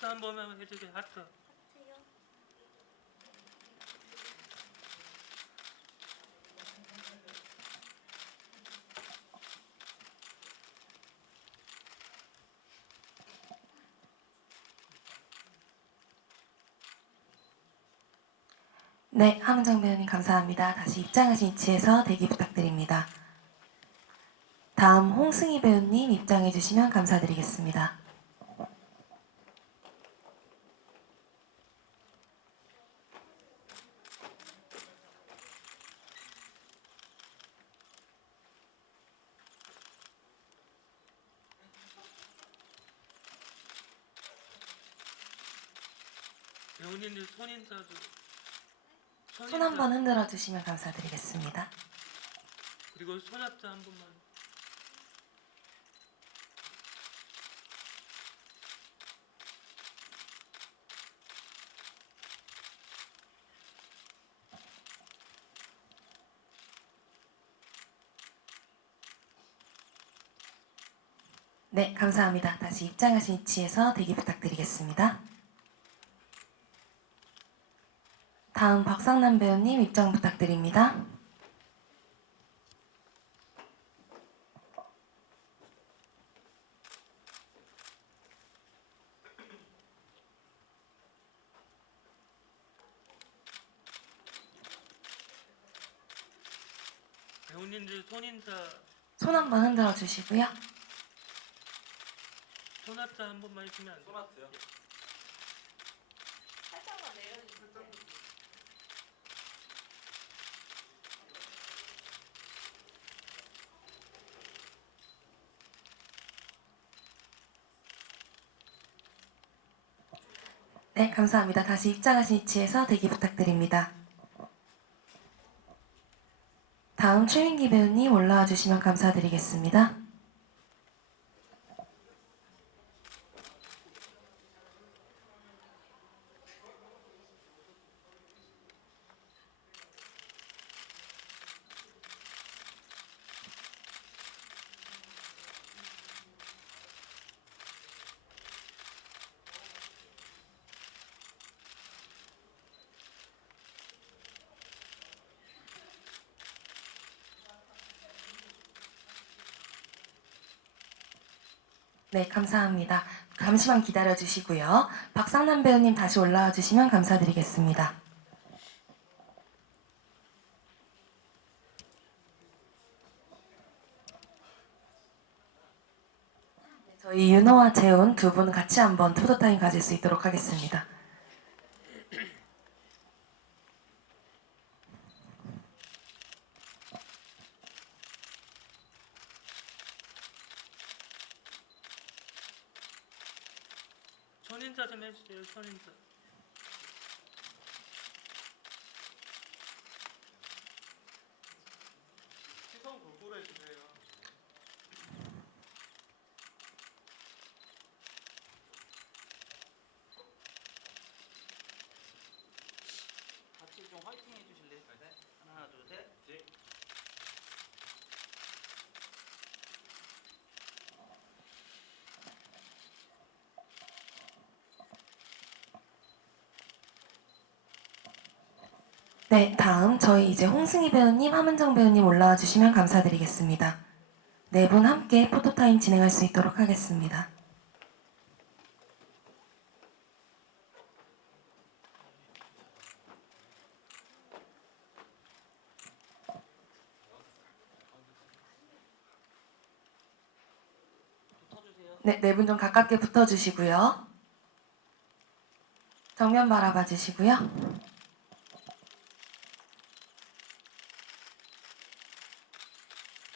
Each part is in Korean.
하트 한 번만 해주세요. 하트. 네, 함정 배우님 감사합니다. 다시 입장하신 위치에서 대기 부탁드립니다. 다음 홍승희 배우님 입장해 주시면 감사드리겠습니다. 배우님들 손 인사도. 손 한 번 흔들어 주시면 감사드리겠습니다. 그리고 손합자 한 번만. 네, 감사합니다. 다시 입장하신 위치에서 대기 부탁드리겠습니다. 다음 박상남 배우님 입장 부탁드립니다. 배우님들 손 인사, 손 한번 흔들어 주시고요. 손합자 한 번만 해주면 안 돼요? 소나트요? 네, 감사합니다. 다시 입장하신 위치에서 대기 부탁드립니다. 다음 최민기 배우님 올라와 주시면 감사드리겠습니다. 네, 감사합니다. 잠시만 기다려 주시고요. 박상남 배우님 다시 올라와 주시면 감사드리겠습니다. 저희 윤호와 재훈 두 분 같이 한번 포토타임 가질 수 있도록 하겠습니다. 손인사 좀 해주세요. 손인사. 시선 골고루 해주세요. 같이 좀 화이팅 해주실래요? 네. 하나, 둘, 셋. 직. 네, 다음 저희 이제 홍승희 배우님, 함은정 배우님 올라와 주시면 감사드리겠습니다. 네 분 함께 포토타임 진행할 수 있도록 하겠습니다. 네, 네 분 좀 가깝게 붙어 주시고요. 정면 바라봐 주시고요.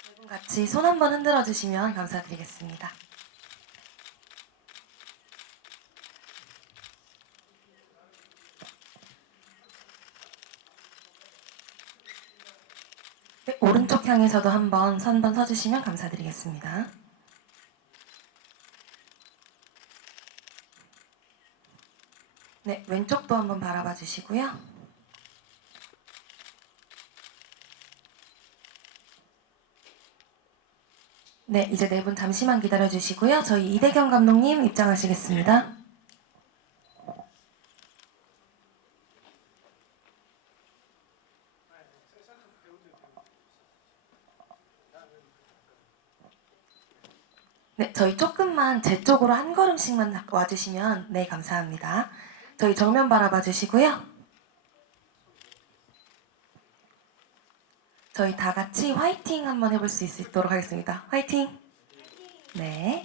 네 분 같이 손 한번 흔들어 주시면 감사드리겠습니다. 네, 오른쪽 향해서도 한번 선번 서주시면 감사드리겠습니다. 네, 왼쪽도 한번 바라봐 주시고요. 네, 이제 네 분 잠시만 기다려 주시고요. 저희 이대경 감독님 입장하시겠습니다. 네, 저희 조금만 제 쪽으로 한 걸음씩만 와주시면 네, 감사합니다. 저희 정면 바라봐 주시고요. 저희 다 같이 화이팅 한번 해볼 수 있도록 하겠습니다. 화이팅! 네.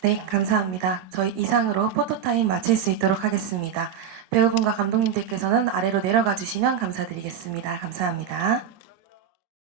네, 감사합니다. 저희 이상으로 포토타임 마칠 수 있도록 하겠습니다. 배우분과 감독님들께서는 아래로 내려가 주시면 감사드리겠습니다. 감사합니다.